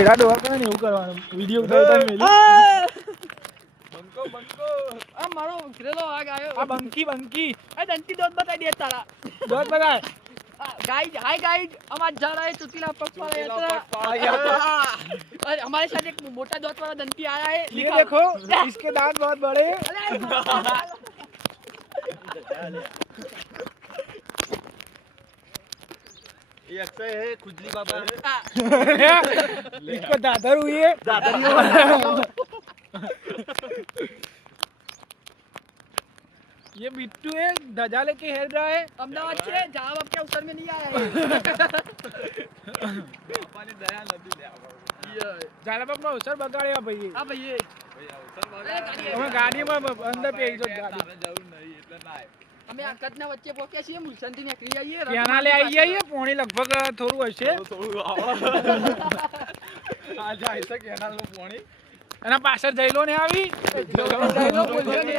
એડા ડોવા કરે ને એવું કરવાનું વિડિયો ઉતારતા મેલી બંકો આ મારો ઉતરેલો આગ આયો આ બંકી આ દંતી દોત બતાઈ દે તારા દોત બગાય गाइड हाय गाइड हम आज जा रहे हैं चुतीला पग वाला और हमारे साथ एक मोटा दांत वाला दंती आया है ये देखो इसके दांत बहुत बड़े हैं ये अक्षय है खुजली बाबा इसको दादर हुई है ये बिट्टू है धजा लेके हेल रहा है अहमदाबाद से जहाँ आपके उत्तर में नहीं आया है पानी दया नदी ले जाला बाप નો અવસર બગાડ્યા ભાઈ हां भाई ये અમે ગાડીમાં અંદર પેઈ જો ગાડી જરૂર નહીં એટલે ના અમે આકતના વચ્ચે પહોંચ્યા છીએ મુલસનથી નીકળી જઈએ ક્યાંના લે આવી જઈએ પોણી લગભગ થોડું હશે આ જાય છે કેનાલ નું પાણી એના પાછળ જઈલો ને આવી જઈલો બોલ્યો ને